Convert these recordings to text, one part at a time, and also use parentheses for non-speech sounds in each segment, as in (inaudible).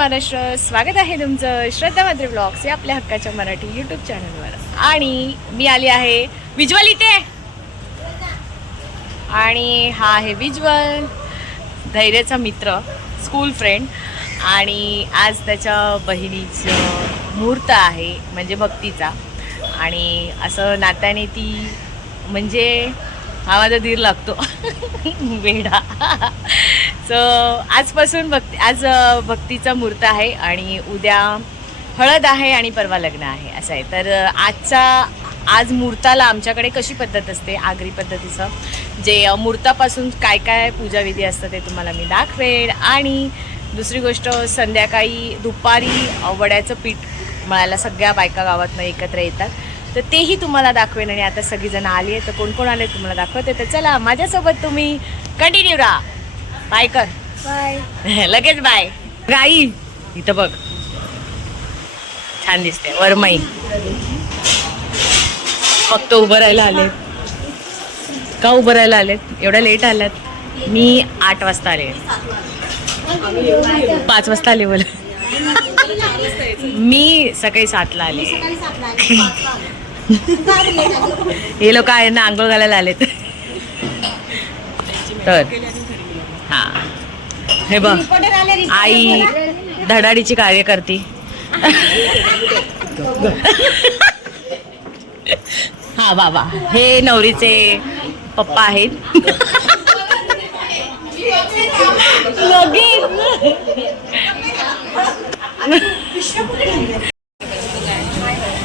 महाराष्ट्र. स्वागत आहे तुमचं श्रद्धा मात्र ब्लॉग्स या आपल्या हक्काच्या मराठी यूट्यूब चॅनलवर आणि मी आली आहे विज्वल इथे. आणि हा आहे विज्वल धैर्याचा मित्र स्कूल फ्रेंड आणि आज त्याच्या बहिणीचं मुहूर्त आहे म्हणजे भक्तीचा. आणि असं नात्याने ती म्हणजे हा माझा धीर लागतो. वेडा. सो आजपासून भक्ती आज भक्तीचा मूर्त आहे आणि उद्या हळद आहे आणि परवा लग्न आहे असं आहे. तर आजचा आज मुहूर्ताला आमच्याकडे कशी पद्धत असते? आगरी पद्धतीचं. जे मूर्तापासून मुहूर्तापासून काय काय पूजाविधी असतं ते तुम्हाला मी दाखवेल. आणि दुसरी गोष्ट संध्याकाळी दुपारी वड्याचं पीठ मळायला सगळ्या बायका गावातनं एकत्र येतात. तर तेही तुम्हाला दाखवेन आणि आता सगळीजण आली आहे तर कोण कोण आले तुम्हाला दाखवते. तर चला माझ्यासोबत तुम्ही कंटिन्यू राहा. बाय कर. बाय (laughs) लगेच बाय गाई इथं बघ. छान दिसते वरमाई. फक्त उभं राहायला आले. का उभं राहायला आलेत एवढ्या लेट आल्यात मी आठ वाजता आले. पाच वाजता आले बोल. (laughs) मी सकाळी सातला आले. हे लोक आहे ना आंघोळ घालायला आलेत. तर हा. हे बघ आई धडाडीची कार्य करते. हा बाबा हे नवरीचे पप्पा आहेत.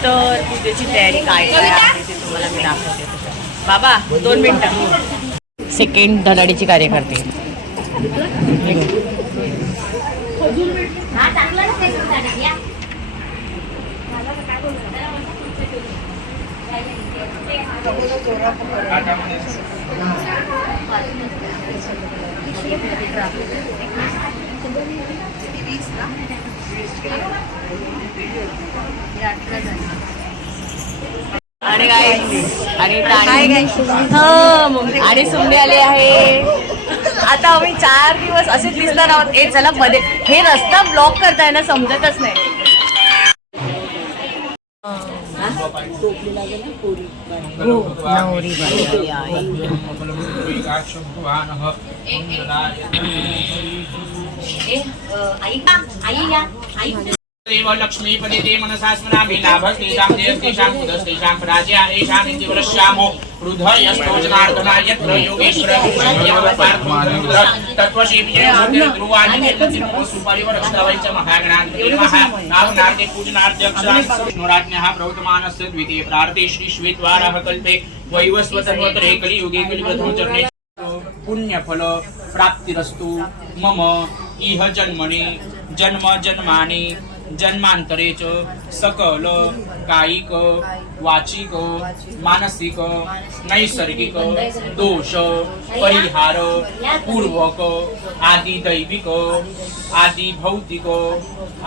तर पूजेची तयारी काय काय आहे ते तुम्हाला मी दाखवते बाबा दोन मिनिटं. सेकंड धडाडीची कार्य करते. आणि काय आणि हा, आणि आली आहे. आता आम्ही चार दिवस असेच दिसणार आहोत. ए चला मध्ये. हे रस्ता ब्लॉक करताय ना समजतच नाही. नवरी बाई. आहे. देव लक्ष्मीपदे ते मनसा स्मराभिलाभस्तेषां देयस्तेषां कुदस्तेषां पराजया येषाम् यत्र योगेश्वर तत्त्वशीविजयध्रुवानि सुपरिवरक्षवैच पूजनार्ध्यक्षराज्ञः प्रवर्तमानस्य द्वितीये प्रार्थे श्रीश्वेतवारः कल्पे कलियुगे कलिप्रथमचरणे पुण्यफल प्राप्तिरस्तु मम इह जन्मनि जन्म जन्मानि। जन्मांतरेच च सकल कायिक वाचिक मानसिक नैसर्गिक दोष परिहार पूर्वक आदि दैविक आदि भौतिक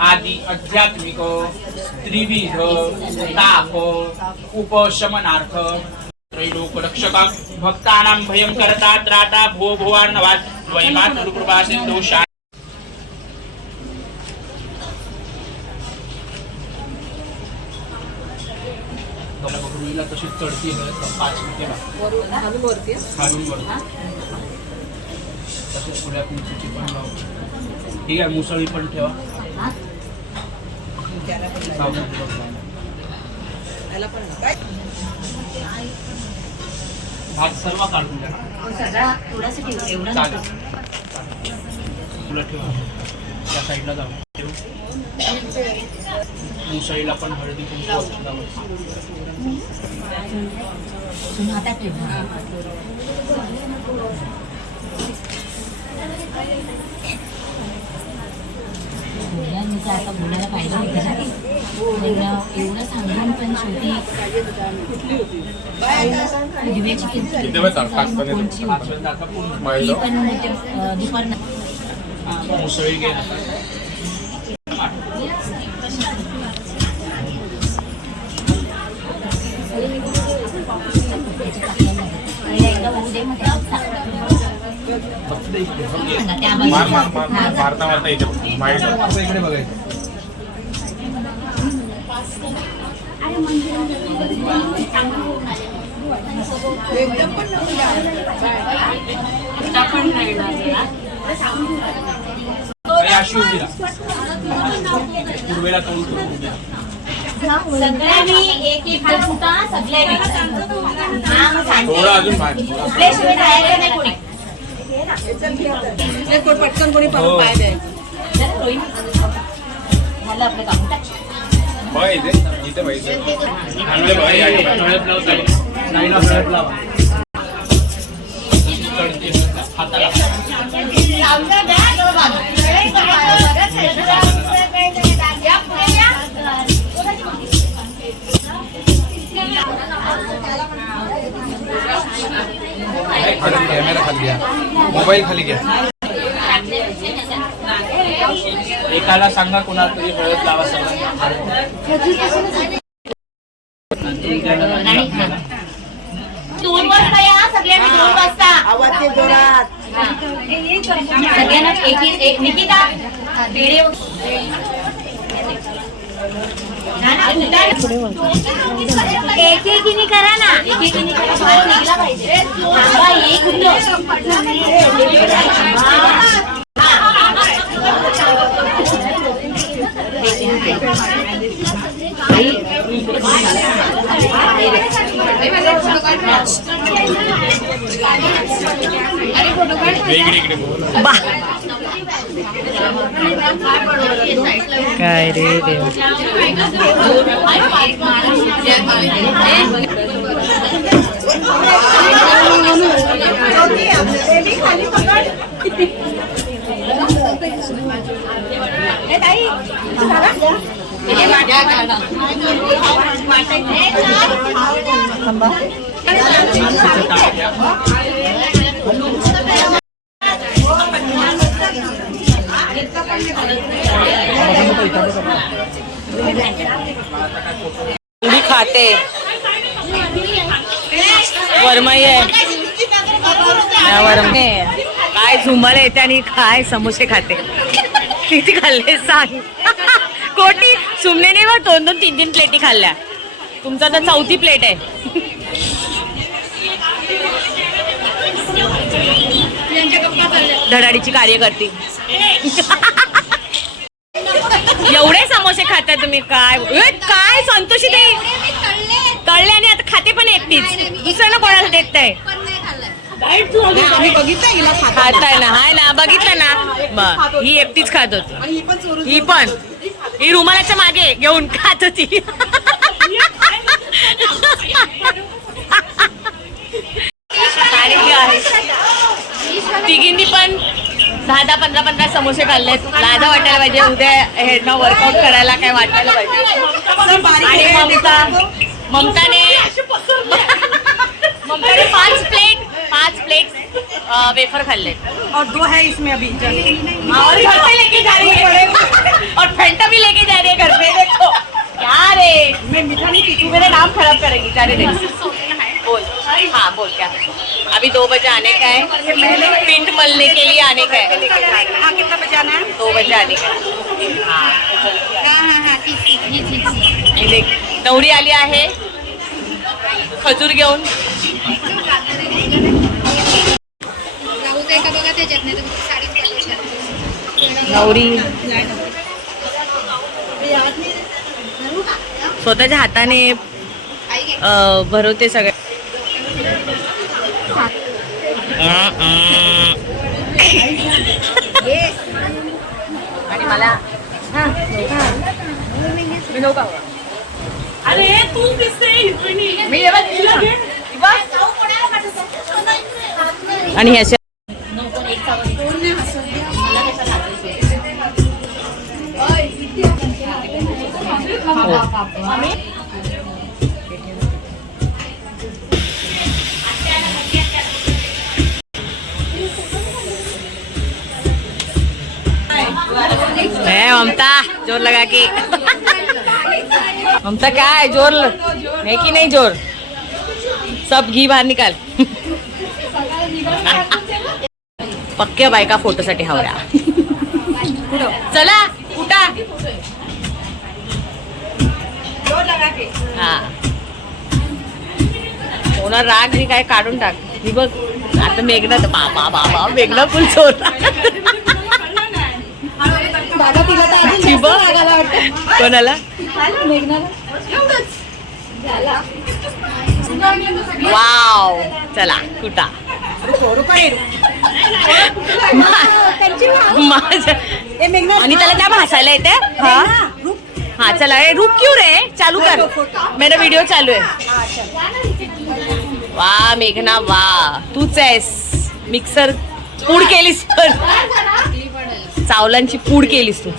आदि आध्यात्मिक त्रिविध ताप उपशमनार्थ त्रैलोकरक्षका भक्तानां भयं करता त्राता भो भुवार्णवात् द्वैमातृकृपा सिन्धु शा बकरीला तशी चढती पाच मिनिटे खालून वरती? तसेच पुढ्या उंचीची पण लाव. ठीक आहे मुसळी पण ठेवा. भात सर्व काढून द्या. चालेल. तुला ठेवा. त्या साईडला जाऊ मुसळीला पण हळदी कुंकू लावायची. मुलांनी आता बोलायला पाहिजे होतं ना एवढं एवढं सांगून पण शेवटी दिव्याची किंमत कोणची होती? पाच वेळ दाखवा पूर्ण ती पण म्हणजे, अं, दुपार मुसळी मार मार मारता मारता येते इकडे बघायचं. पूर्वेला तोंड. सगळ्यांनी एक एक होता सगळ्यांनी हा. थोडं अजून बाहेर. नाही कोणी पटकन कोणी हो. पाय द्याय झालं आपलं काम हाताला खाली कॅमेरा खाली घ्या. मोबाईल खाली घ्या. एकाला सांगा कोणाला तरी हळद लावा सगळ्यांना नाही दोन वाजता या सगळ्यांनी दोन वाजता. आवाज जोरात. सगळ्यांना एक निकिता. एक एकीने करा. ना एक एकीने करा पाहिजे. बा. काय रे देव. एवढी खाते वरमई आहे. वरमे आहे. काय झुंबल येते आणि काय समोसे खाते. किती खाल्ले सांग. कोटी सुमनेने बघ दोन दोन तीन तीन प्लेटी खाल्ल्या. तुमचा तर चौथी प्लेट आहे. धडाडीची कार्यकर्ती एवढे समोसे खाताय तुम्ही काय? ए, काय संतोषी ताई तळले आणि आता खाते पण एकटीच दुसऱ्याला कोणाला देत नाही खाताय ना हाय ना बघितलं ना. मग ही एकटीच खात होती. ही पण ही रुमालाच्या मागे घेऊन खात होती. आणि आहे. तिघींनी पण दहा दहा पंधरा पंधरा समोसे खाल्लेत लाजा वाटायला पाहिजे. उद्या हेडनं वर्कआउट करायला काय वाटायला पाहिजे. आणि ममता ममताने ममताने पाच प्लेट पाच प्लेट वेफर खाल्ले और दो है इसमें अभी और घर पे लेके जा रही है. और फेंटा भी लेके जा रही है घर पे देखो. क्या रे? मैं मीठा नहीं पी तू मेरा नाम खराब करेगी जा रे देख बोल. हाँ बोल क्या. अभी दो बजे आने का है. पिंड मलने के लिए आने का है. हाँ कितना बजाना है? दो बजे आने का है. हाँ हाँ हाँ हाँ ठीक ठीक. हे देख नवरी आली आहे. खजूर घेऊन. नवरी. स्वतःच्या हाताने भरवते सगळे. आणि मला मी अरे तू दिसते मी आणि ह्याच्या मला ममता जोर लगा के। ममता क्या है? जोर है कि नहीं जोर? सब घी बाहर निकाल। पक्क्या बायका फोटोसाठी हव्या चला कुठा हा। कोणा राग ही काय काढून टाक. ही बघ आता मेघना बाबा बाबा मेघना फुल चोर बाबा तिला तर अजून ती जास्त बघ. रागाला वाटतं. कोणाला? वाव. चला कुठा? माझ्या आणि त्याला काय भासायला येते? हा? हा चला ए रुक क्यू रे? चालू कर. मेरा व्हिडिओ चालू आहे. वा मेघना वा. तूच आहेस. मिक्सर पूड केलीस तर चावलांची पूड केलीस तू.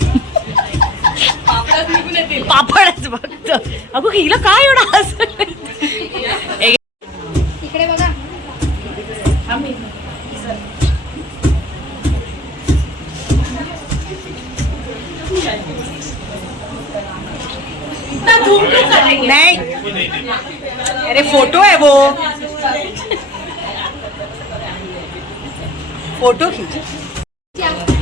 पापडच फक्त. अगं हिला काय एवढा? इकडे बघा. नहीं. अरे फोटो है वो. फोटो खींच.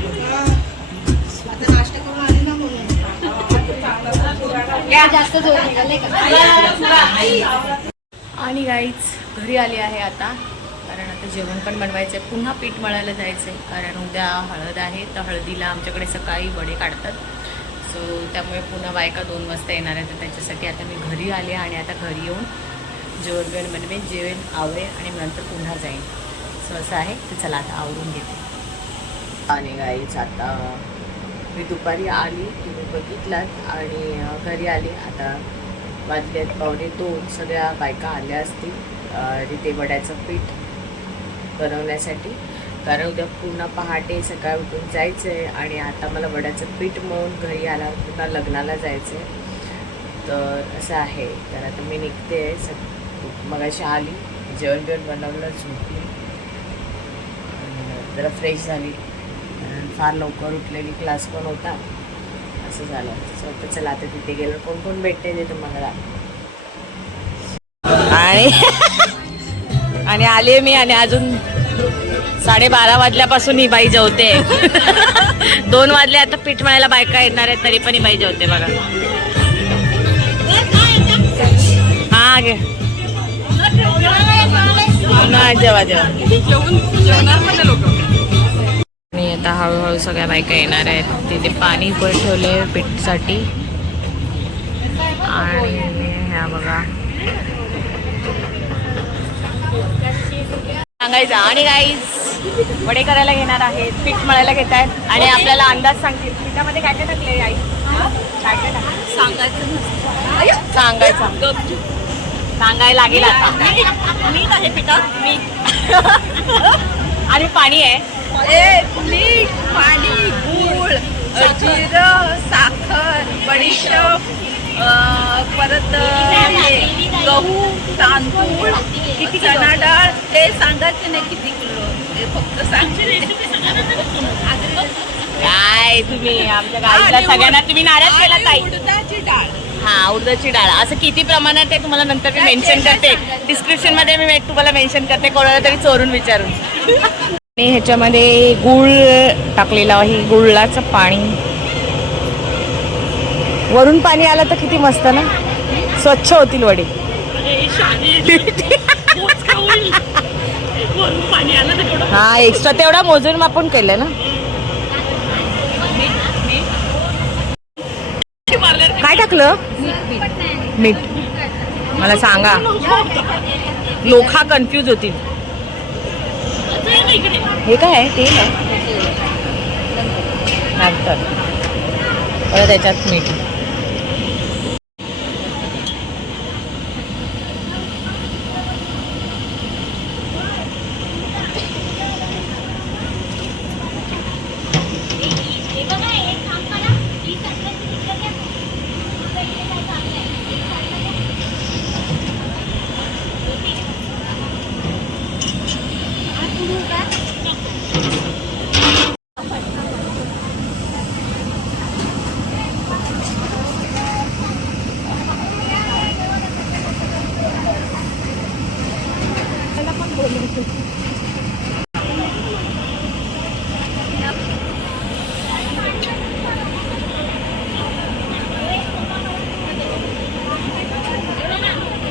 जास्त जोर निघाले का आणि गाईच घरी आली आहे आता कारण आता जेवण पण बनवायचं आहे पुन्हा पीठ मळायला जायचं आहे कारण उद्या हळद आहे तर हळदीला आमच्याकडे सकाळी वडे काढतात. सो त्यामुळे पुन्हा बायका दोन वाजता येणार आहे तर त्याच्यासाठी आता मी घरी आले आणि आता घरी येऊन जेवण बिवण बनवेन जेवण आवरेन आणि नंतर पुन्हा जाईन. सो असं आहे तर चला आता आवरून घेते. आणि गाईच आता मी दुपारी आली तुम्ही बघितलात आणि घरी आली. आता वाजले पावणे दोन. सगळ्या बायका आल्या असतील रिते वड्याचं पीठ बनवण्यासाठी. कारण उद्या पुन्हा पहाटे सकाळ उठून जायचं आहे आणि आता मला वड्याचं पीठ मळून घरी आला पुन्हा लग्नाला जायचं आहे तर असं आहे. तर आता मी निघते. आहे स मगाशी आली. जेवण बिवण बनवलं झोपली. जरा फ्रेश झाली. फार लवकर उठलेली क्लास पण होता. असं झालं. सो आता चला आता तिथे गेलं. कोण कोण भेटते ते तुम्हाला आणि (laughs) आणि आले मी आणि अजून साडेबारा वाजल्यापासून ही बाई जेवते. (laughs) दोन वाजले आता पीठ मळायला बायका येणार आहेत तरी पण ही बाई जेवते बघा. हा घे. जेवा जेवा. जेवा आणि आता हळूहळू सगळ्या बायका येणार आहेत. तिथे पाणी पण ठेवले पीठसाठी. आणि ह्या बघा. सांगायचं आणि गाईज वडे करायला घेणार आहेत पीठ मळायला घेत आहेत. आणि आपल्याला अंदाज सांगतील. पिठामध्ये काय काय टाकले आई? काय काय टाकले सांगायचं सांगायचं. सांगायला लागेल आता. मीठ आहे पिठात मीठ (laughs) आणि पाणी आहे. मीठ पाणी गूळ जिरं साखर बडीशोप परत हे, गहू तांदूळ किती चणा डाळ ते सांगायचं नाही किती किलो. ते फक्त सांगते काय तुम्ही आमच्या गाईला सगळ्यांना तुम्ही नाराज केला ताई. उडदाची डाळ. हा उडदाची डाळ. असं किती प्रमाणात आहे तुम्हाला नंतर मी मेन्शन करते. डिस्क्रिप्शनमध्ये मी तुम्हाला मेन्शन करते. कोणाला तरी चोरून विचारून. आणि ह्याच्यामध्ये गुळ टाकलेला आहे गुळाचं पाणी. वरून पाणी आलं तर किती मस्त ना? स्वच्छ होतील वडे. हा एक्स्ट्रा तेवढा मोजून आपण केलं ना. काय टाकलं? मीठ. मला सांगा. लोखा कन्फ्यूज होतील. हे काय आहे? तेल आहे. नंतर. परत त्याच्यात मीठ.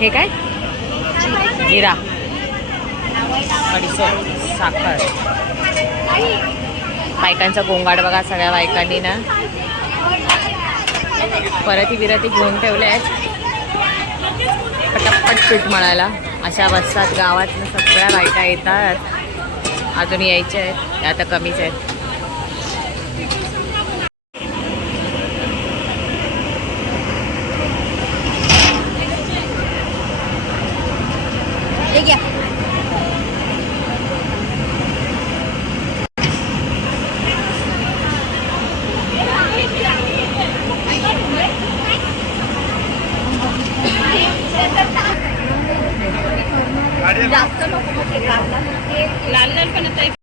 हे काय? जिरा. बडीशेप साखर. बायकांचा गोंगाट बघा सगळ्या बायकांनी ना. परती बिरती घेऊन ठेवले आहेत. पटापट पीठ मळायला. अशा बसतात गावात सगळ्या बायका येतात. अजून यायच्या आहेत. आता कमीच आहेत हे घ्या लाल लाल पण आता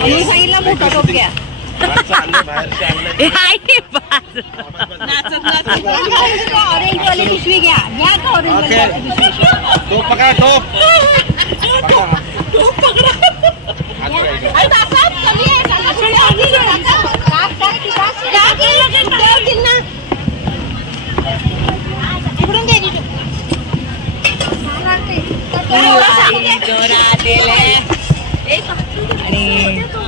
सांगितलं मोठा टोप्या हे ऑरेंज वाली पिशवी घ्या. घ्या का ऑरेंज टोप पकडा पाहिजे तो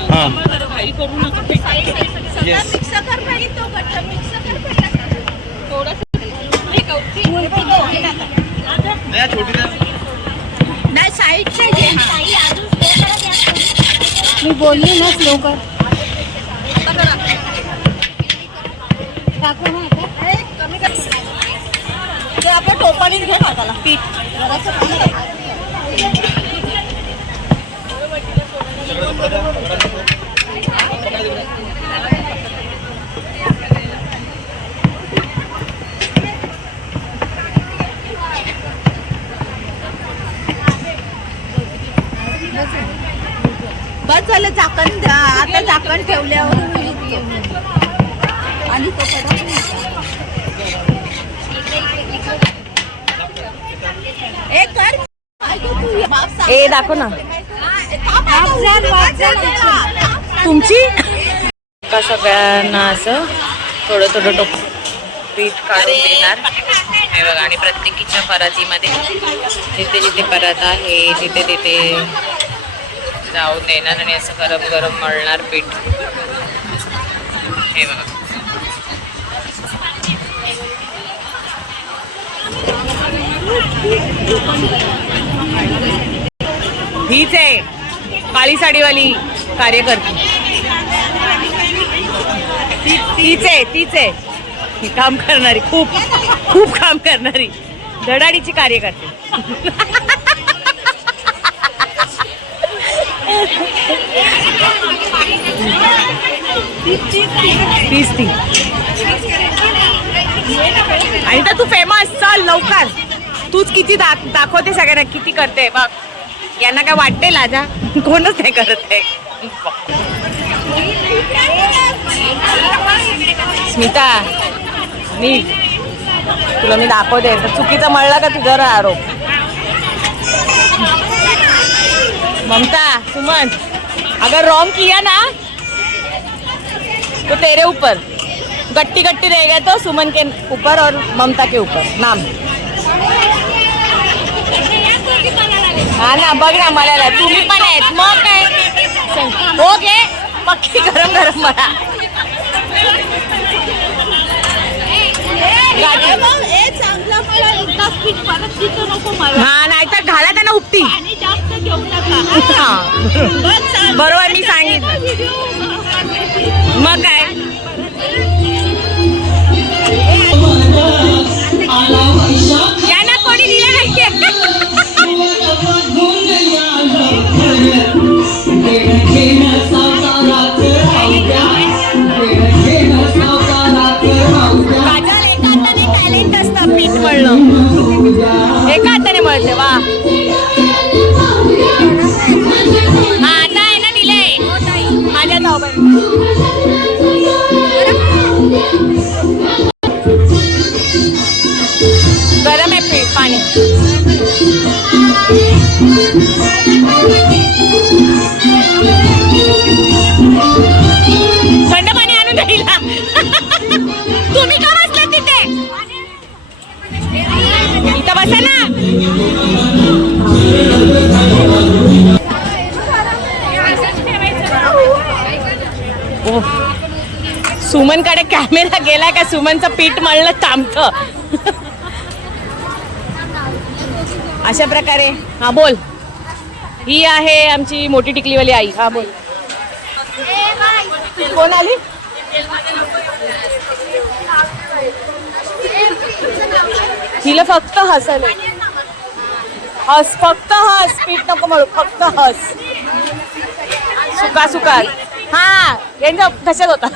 छोटी नाही. मी बोलली ना स्लो कर. टाकू ना आता. आपण टोपानीच घे हाताला पीठ. बस झालं झाकण द्या. आता झाकण ठेवल्यावर आणि तो ए कर. ए दाखव ना. तुमची? का सगळ्यांना असं थोडं थोडं टोप पीठ काढून देणार. हे बघा आणि प्रत्येकीच्या परातीमध्ये जिथे जिथे परात आहे तिथे तिथे जाऊन देणार आणि असं गरम गरम मळणार पीठ. हे बघा. हीच आहे. काळी साडीवाली कार्यकर्ती. ती- तीच आहे तीच आहे. काम करणारी खूप खूप काम करणारी. धडाडीची कार्यकर्ती. तीच ती. आणि तर तू फेमस चल लवकर. तूच किती दाख दाखवते सगळ्यांना किती करते बघ. यांना काय वाटते लाजा? कोणच नाही करत आहे. स्मिता मी तुला मी दाखवते. तर चुकीचा मळला का तुझा आरोप? ममता सुमन अगर रॉम किया ना? तो तेरे ऊपर. गट्टी गट्टी रहेगा तो सुमन के ऊपर और ममता के ऊपर. नाम. हा ना बघ ना मला तुम्ही पण आहेत मग काय? हो गे पक्की गरम गरम मला. हा नाही तर घाला त्यांना उपटी हा. बरोबर मी सांगितलं. मग काय? सुमनकडे कॅमेरा गेला का? सुमनचं पीठ मळलं थांबत. अशा प्रकारे. हा बोल. ही आहे आमची मोठी टिकलीवाली आई. हा बोल. कोण आली? हिला फक्त हसायला हस फक्त हस पीठ नको म्हणू फक्त हस. सुका सुका. हा यांचा घशात होता.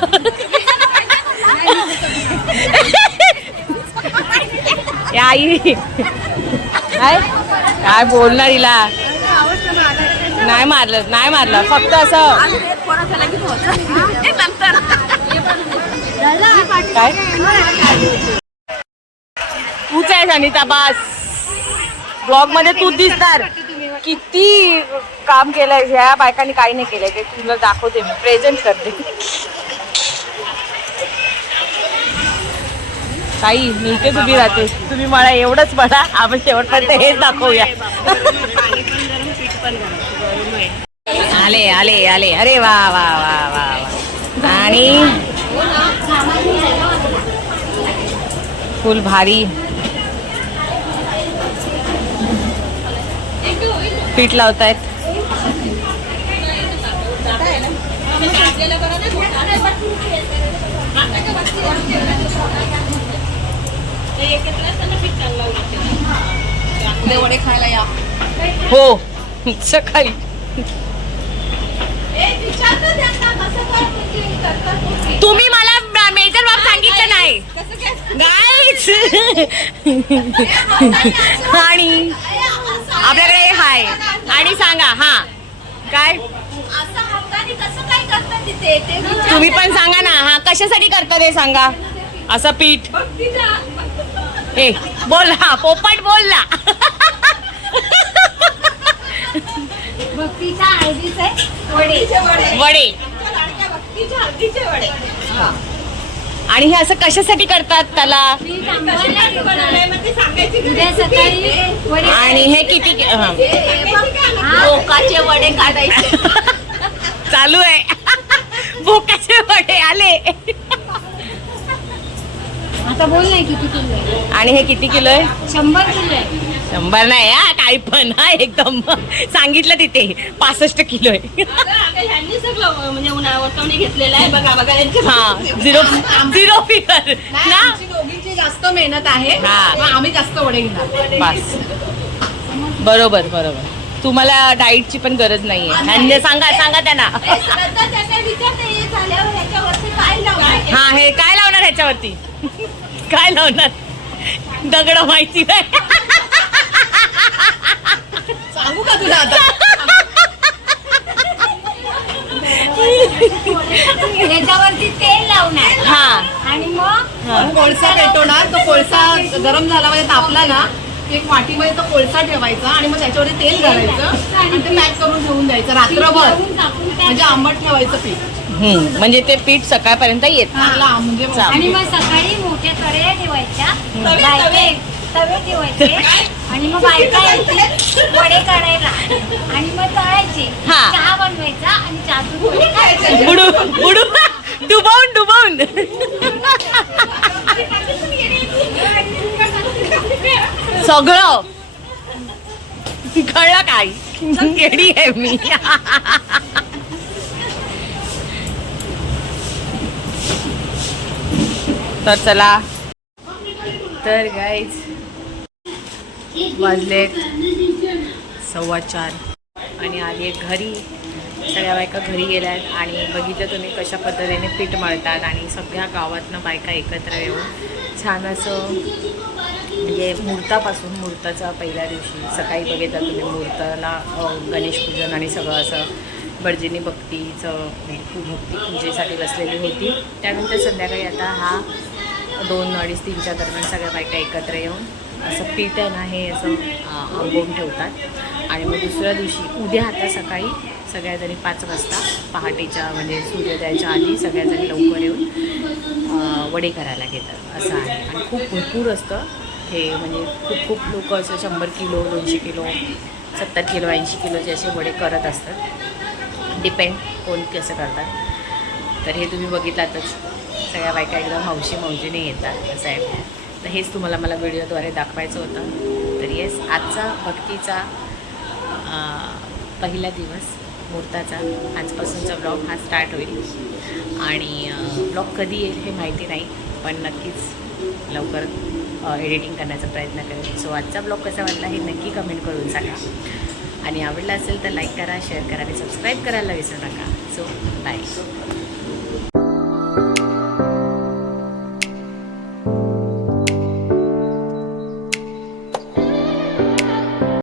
आई. काय? काय बोलणार हिला? नाही मारलं नाही मारलं. फक्त असं. काय? तूच आहे अनिता बास. ब्लॉगमध्ये तू दिसणार. किती काम केलंय ह्या बायकांनी काही नाही केलंय. ते तुला दाखवते मी. प्रेझेंट करते. ताई मी इथेच उभी राहते. तुम्ही मला एवढंच म्हणा. आपण शेवटपर्यंत हेच दाखवूया. आले आले आले. अरे वा वा वा वा वा. आणि? फुल भारी. पीठ लावतायत. वडे खायला या. हो सकाळी. तुम्ही मला मेजर बाब सांगितलं नाही. गाईच आणि आपल्याकडे हाय. आणि सांगा हा. काय? तुम्ही पण सांगा ना हा कशासाठी करतात हे सांगा. असं पीठ. ए बोल हा पोपट बोल ना. वडे. वडे. आणि हे असं कशासाठी करतात त्याला? आणि हे किती. बोकाचे वडे काढायचे. (laughs) चालू आहे. (laughs) बोकाचे वडे आले. आता बोल नाही किती किलो आहे. आणि हे किती किलो आहे? शंभर किलो आहे. शंभर नाही हा काही पण हा एकदम. सांगितलं तिथे. पासष्ट किलो आहे. म्हणजे उन्हाळ्यावर घेतलेलं आहे. बघा बघा हा झिरो झिरो फिगर ना? जास्त मेहनत आहे हा. मग आम्ही जास्त वडे घेणार. बस. बरोबर बरोबर. तुम्हाला डाईटची पण गरज नाहीये. आणि सांगा सांगा त्यांना. (laughs) हा हे काय लावणार? ह्याच्यावरती? काय लावणार? दगड माहिती नाही. सांगू का तुला आता? (laughs) त्याच्यावरती तेल लावणार. हा. आणि मग कोळसा पेटो ना तो कोळसा गरम झाला म्हणजे तापला ना एक वाटीमध्ये तो कोळसा ठेवायचा आणि मग त्याच्यावरती तेल घालायचं आणि ते पॅक करून ठेवून द्यायचं. रात्रभर म्हणजे आंबट ठेवायचं पीठ. हम्म, म्हणजे ते पीठ सकाळपर्यंत येत चांगला म्हणजे. आणि मग सकाळी मोठ्या कढया ठेवायच्या. बायका तवे ठेवायचे. आणि मग बायका यायचे वडे काढायला. आणि मग तळायचे. हा. चहा बनवायचा आणि खायचे. बुडू बुडू. डुबावून डुबावून. सगळं. कळलं काय? येडी आहे मी. तर चला. तर गाईज वाजले सव्वा चार. आणि आले घरी. सगळ्या बायका घरी गेल्या आहेत आणि बघितलं तुम्ही कशा पद्धतीने पीठ मळतात आणि सगळ्या गावातनं बायका एकत्र येऊन छान असं म्हणजे मुहूर्तापासून मुहूर्ताचा पहिल्या दिवशी सकाळी बघितलं तुम्ही मुहूर्ताला गणेश पूजन आणि सगळं असं बर्जिनी भक्तीचं म्हणजे भक्ती पूजेसाठी बसलेली होती. त्यानंतर संध्याकाळी आता हा दोन अडीच तीनच्या दरम्यान सगळ्या बायका एकत्र येऊन असं पीठ आहे ना हे असं आंबवून ठेवतात. आणि मग दुसऱ्या दिवशी उद्या आता सकाळी सगळ्याजणी पाच वाजता पहाटेच्या म्हणजे सूर्योदयाच्या आधी सगळ्याजणी लवकर येऊन वडे करायला घेतात. असं आहे. आणि खूप भरपूर असतं. हे म्हणजे खूप खूप लोक असं शंभर किलो दोनशे किलो सत्तर किलो ऐंशी किलोचे असे वडे करत असतात. डिपेंड कोण कसं करतात. तर हे तुम्ही बघितलातच. सगळ्या बायका एकदम हौशी मौजीने येतात. असं आहे. तर हेच तुम्हाला मला व्हिडिओद्वारे दाखवायचं होतं. तर येस आजचा भक्तीचा पहिला दिवस मुहूर्ताचा आजपासूनचा ब्लॉग हा स्टार्ट होईल. आणि ब्लॉग कधी येईल हे माहिती नाही पण नक्कीच लवकर एडिटिंग करण्याचा प्रयत्न करेल सो आजचा ब्लॉग कसा वाटला हे नक्की कमेंट करून सांगा. आणि आवडला असेल तर लाईक करा शेअर करा आणि सबस्क्राईब करायला विसरू नका. So bye